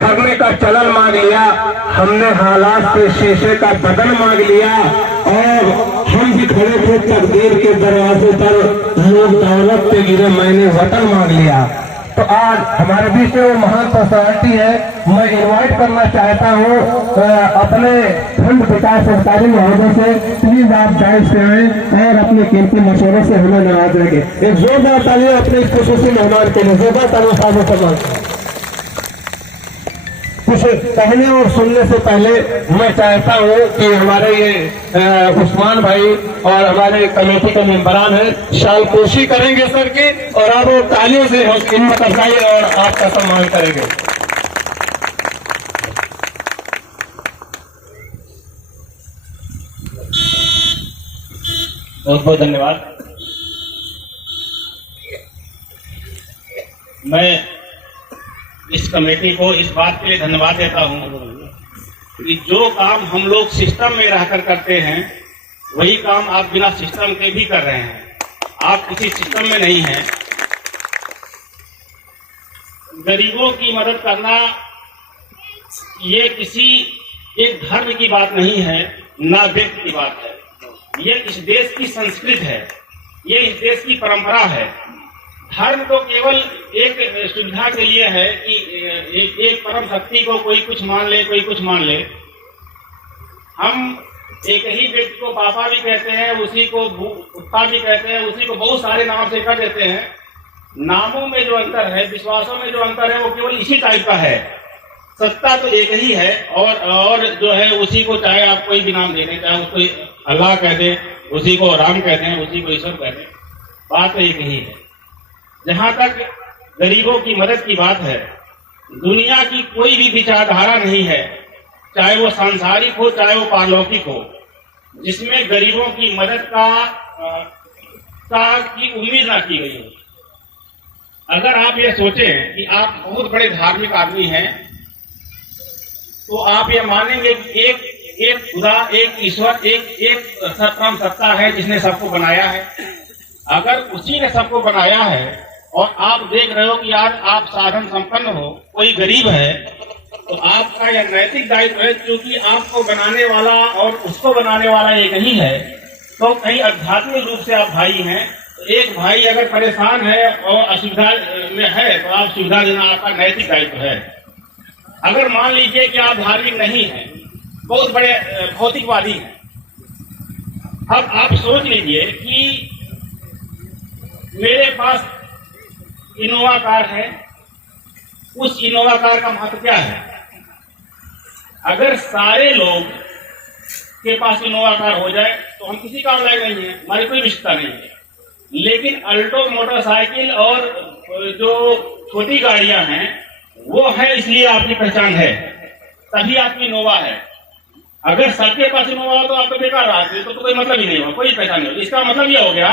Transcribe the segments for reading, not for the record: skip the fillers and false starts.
करने का चलन मांग लिया, हमने हालात से शीशे का बदन मांग लिया और हम भी खड़े थे तकदीर के दरवाजे पर, लोग दौलत पे गिरे, मैंने वतन मांग लिया। तो आज हमारे बीच में वो महान पर्सनालिटी है, मैं इनवाइट करना चाहता हूँ अपने खंड विकास अधिकारी महोदय से, प्लीज आप जायज से आए और अपने कीमती मशवरे से हमें नवाज रखें। एक जोरदार तालियां अपने इस खुशूसी मेहमान के लिए, जोरदार तालियां सामने समाज। कुछ कहने और सुनने से पहले मैं चाहता हूँ कि हमारे ये उस्मान भाई और हमारे कमेटी के मेंबरान हैं, शालपोशी करेंगे सर की, और आप वो तालियों से हिम्मत अफजाई और आपका सम्मान करेंगे। बहुत बहुत धन्यवाद। मैं इस कमेटी को इस बात के लिए धन्यवाद देता हूं कि जो काम हम लोग सिस्टम में रहकर करते हैं वही काम आप बिना सिस्टम के भी कर रहे हैं। आप किसी सिस्टम में नहीं हैं। गरीबों की मदद करना ये किसी एक धर्म की बात नहीं है, ना व्यक्ति की बात है। ये इस देश की संस्कृति है, ये इस देश की परंपरा है। धर्म तो केवल एक सुविधा के लिए है कि एक परम शक्ति को कोई कुछ मान ले, कोई कुछ मान ले। हम एक ही व्यक्ति को पापा भी कहते हैं, उसी को कुत्ता भी कहते हैं, उसी को बहुत सारे नाम से कर देते हैं। नामों में जो अंतर है, विश्वासों में जो अंतर है, वो केवल इसी टाइप का है। सत्ता तो एक ही है और जो है उसी को चाहे आप कोई भी नाम दे दें, चाहे उसको अल्लाह कह दें, उसी को राम कहते हैं, उसी को ईश्वर कहते हैं, बात तो एक ही है। जहां तक गरीबों की मदद की बात है, दुनिया की कोई भी विचारधारा नहीं है, चाहे वो सांसारिक हो चाहे वो पारलौकिक हो, जिसमें गरीबों की मदद की उम्मीद ना की गई हो। अगर आप ये सोचें कि आप बहुत बड़े धार्मिक आदमी हैं तो आप ये मानेंगे कि एक खुदा, एक ईश्वर, एक परम सत्ता है जिसने सबको बनाया है। अगर उसी ने सबको बनाया है और आप देख रहे हो कि यार आप साधन संपन्न हो, कोई गरीब है, तो आपका यह नैतिक दायित्व है, क्योंकि आपको बनाने वाला और उसको बनाने वाला एक ही है। तो कहीं आध्यात्मिक रूप से आप भाई हैं। तो एक भाई अगर परेशान है और असुविधा में है तो आप सुविधा देना आपका नैतिक दायित्व है। अगर मान लीजिए कि आप धार्मिक नहीं हैं, बहुत बड़े भौतिकवादी हैं, अब आप सोच लीजिए कि मेरे पास इनोवा कार है, उस इनोवा कार का महत्व क्या है? अगर सारे लोग के पास इनोवा कार हो जाए तो हम किसी काम लायक नहीं है, हमारी कोई आवश्यकता नहीं है। लेकिन अल्टो मोटरसाइकिल और जो छोटी गाड़ियां हैं वो है, इसलिए आपकी पहचान है, तभी आपकी इनोवा है। अगर सबके पास इनोवा हो तो आप तो बेकार आते, तो कोई मतलब ही नहीं होगा, कोई पहचान नहीं होगी। इसका मतलब यह हो गया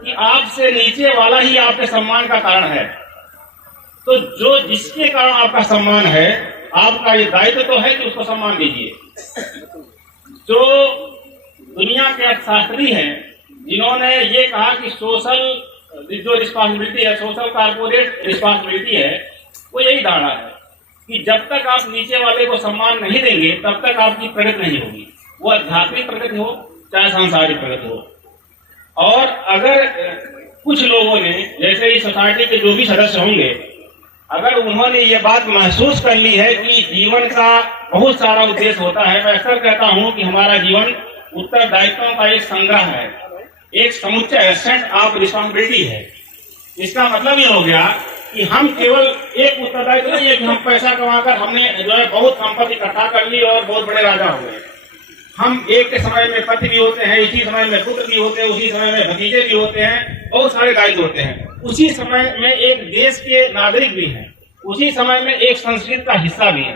कि आपसे नीचे वाला ही आपके सम्मान का कारण है। तो जो जिसके कारण आपका सम्मान है, आपका ये दायित्व तो है कि उसको सम्मान दीजिए। जो दुनिया के अर्थशास्त्री हैं जिन्होंने ये कहा कि सोशल जो रिस्पॉन्सिबिलिटी है, सोशल कॉर्पोरेट रिस्पॉन्सिबिलिटी है, वो यही धारणा है कि जब तक आप नीचे वाले को सम्मान नहीं देंगे तब तक आपकी प्रगति नहीं होगी। वो आध्यात्मिक प्रगति हो चाहे सांसारिक प्रगति हो। और अगर कुछ लोगों ने, जैसे इस सोसाइटी के जो भी सदस्य होंगे, अगर उन्होंने ये बात महसूस कर ली है कि जीवन का बहुत सारा उद्देश्य होता है, मैं अक्सर कहता हूं कि हमारा जीवन उत्तरदायित्वों का एक संग्रह है, एक समुच्चय सेट ऑफ रिस्पॉन्सिबिलिटी है। इसका मतलब ये हो गया कि हम केवल एक उत्तरदायित्व नहीं है कि हम पैसा कमाकर हमने जो है बहुत संपत्ति इकट्ठा कर ली और बहुत बड़े राजा हो गए। हम एक के समय में पति भी होते हैं, इसी समय में पुत्र भी होते हैं, उसी समय में भतीजे भी होते हैं, बहुत सारे दायित्व होते हैं। उसी समय में एक देश के नागरिक भी हैं, उसी समय में एक संस्कृति का हिस्सा भी है।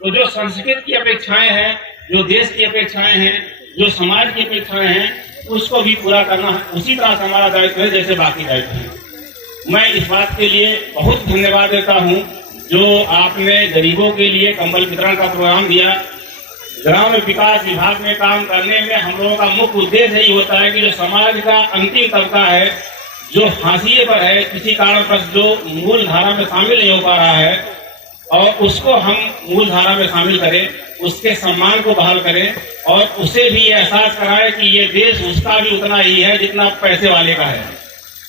तो जो संस्कृति की अपेक्षाएं हैं, जो देश की अपेक्षाएं हैं, जो समाज की अपेक्षाएं हैं, उसको भी पूरा करना उसी तरह से हमारा दायित्व है जैसे बाकी दायित्व है। मैं इस बात के लिए बहुत धन्यवाद देता हूँ जो आपने गरीबों के लिए कंबल वितरण का प्रोग्राम दिया। ग्राम विकास विभाग में काम करने में हम लोगों का मुख्य उद्देश्य यही होता है कि जो समाज का अंतिम तबका है, जो हाशिए पर है, किसी कारणवश जो मूल धारा में शामिल नहीं हो पा रहा है, और उसको हम मूल धारा में शामिल करें, उसके सम्मान को बहाल करें और उसे भी ये एहसास कराएं कि ये देश उसका भी उतना ही है जितना पैसे वाले का है।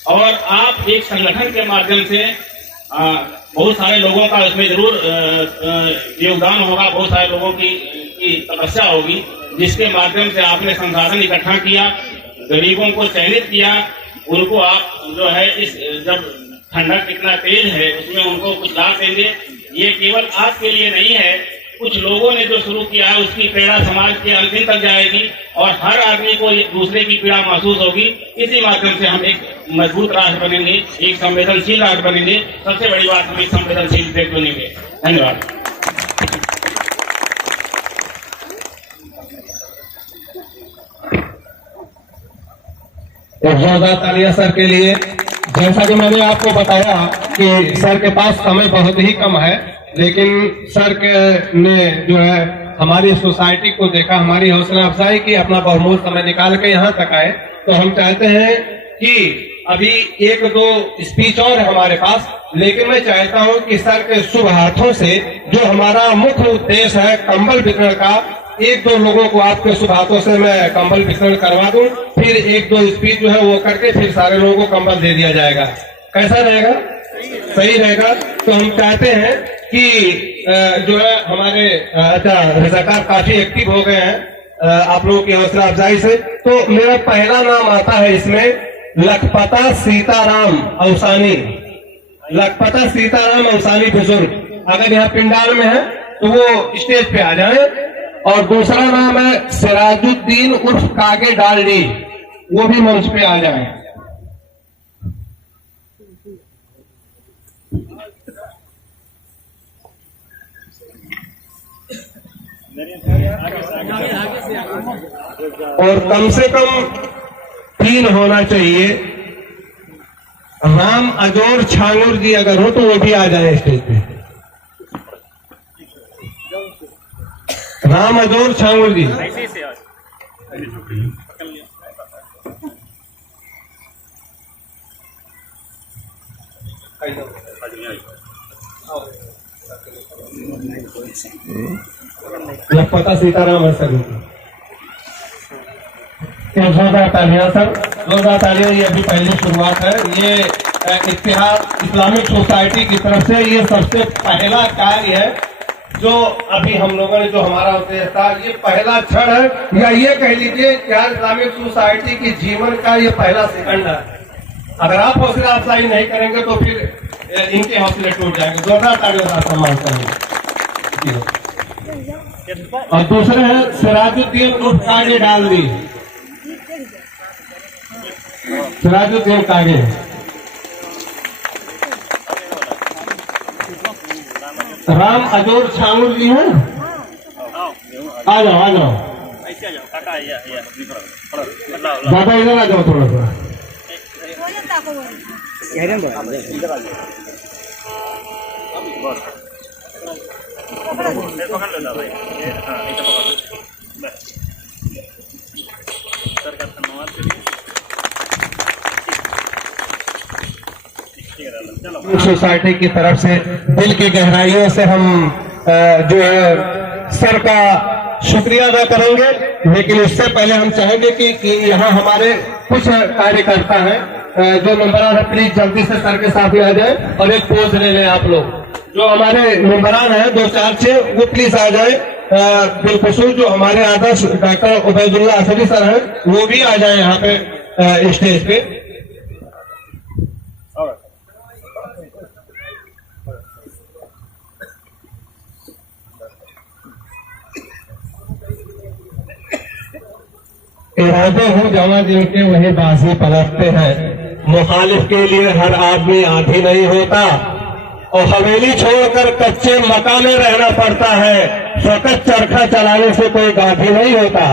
और आप एक संगठन के माध्यम से बहुत सारे लोगों का उसमें जरूर योगदान होगा, बहुत सारे लोगों की तपस्या होगी, जिसके माध्यम से आपने संसाधन इकट्ठा किया, गरीबों को चयनित किया, उनको आप जो है इस जब ठंडक कितना तेज है उसमें उनको कुछ लाभ देंगे। ये केवल आपके लिए नहीं है, कुछ लोगों ने जो शुरू किया है उसकी प्रेरणा समाज के अंतिम तक जाएगी और हर आदमी को दूसरे की पीड़ा महसूस होगी। इसी माध्यम से हम एक मजबूत राष्ट्र बनेंगे, एक संवेदनशील राष्ट्र बनेंगे। सबसे बड़ी बात हम एक संवेदनशील देश बनेंगे। धन्यवाद। एक जोरदार तालियां सर के लिए। जैसा कि मैंने आपको बताया कि सर के पास समय बहुत ही कम है, लेकिन सर ने जो है हमारी सोसाइटी को देखा, हमारी हौसला अफजाई की, अपना बहुमूल्य समय निकाल के यहाँ तक आए। तो हम चाहते हैं कि अभी एक दो स्पीच और है हमारे पास, लेकिन मैं चाहता हूँ कि सर के शुभ हाथों से जो हमारा मुख्य उद्देश्य है कंबल वितरण का, एक दो लोगों को आपके शुभ हाथों से मैं कंबल वितरण करवा दूं, फिर एक दो स्पीच जो है वो करके फिर सारे लोगों को कंबल दे दिया जाएगा। कैसा रहेगा? सही रहेगा। तो हम चाहते हैं कि जो है हमारे रजाकार काफी एक्टिव हो गए हैं आप लोगों की हौसला अफजाई से। तो मेरा पहला नाम आता है इसमें लखपता सीताराम अवसानी। लखपता सीताराम अवसानी बुजुर्ग अगर यहाँ पिंडाल में है तो वो स्टेज पे आ जाए। और दूसरा नाम है सिराजुद्दीन उर्फ कागे डालडी, वो भी मंच पे आ जाए। और कम से कम 3 होना चाहिए। राम अजोर छांगुर जी अगर हो तो वो भी आ जाए स्टेज पे। राम अजोर छांगुर जी। लखपता सीताराम है सर। जोरदार तालियां सर, जोरदार तालियां। ये अभी पहली शुरुआत है। ये इतिहास इस्लामिक सोसाइटी की तरफ से ये सबसे पहला कार्य है जो अभी हम लोगों ने जो हमारा उद्देश्य था, ये पहला क्षण है, या ये कह लीजिए क्या इस्लामिक सोसाइटी की जीवन का ये पहला सेकंड है। अगर आप हौसला अफजाई नहीं करेंगे तो फिर इनके हौसले टूट जाएंगे। जोरदार तालियों का सम्मान करेंगे। और दूसरे हैं सिराजुद्दीन उर्फ कागे डालडी। सिराजुद्दीन कागे। राम अजोर छांगुर जी हैं, आ जाओ आ जाओ। दादा इधर आ जाओ थोड़ा सा। सोसाइटी की तरफ से दिल की गहराइयों से हम जो है सर का शुक्रिया अदा करेंगे, लेकिन उससे पहले हम चाहेंगे कि यहाँ हमारे कुछ कार्यकर्ता हैं जो मेंबरान है, प्लीज जल्दी से सर के साथ में आ जाए और एक पोज ले लें। आप लोग जो हमारे मेंबरान हैं 2 4 6 वो प्लीज आ जाए। बिलखुसूस जो हमारे आदर्श डॉक्टर उबैदुल्ला असदी सर हैं वो भी आ जाए यहाँ पे स्टेज पे। इरादे हो जवां जिनके वही बाजी पलटते हैं। मुखालिफ के लिए हर आदमी आधी नहीं होता और हवेली छोड़कर कच्चे मकान में रहना पड़ता है। फकत चरखा चलाने से कोई गाधी नहीं होता।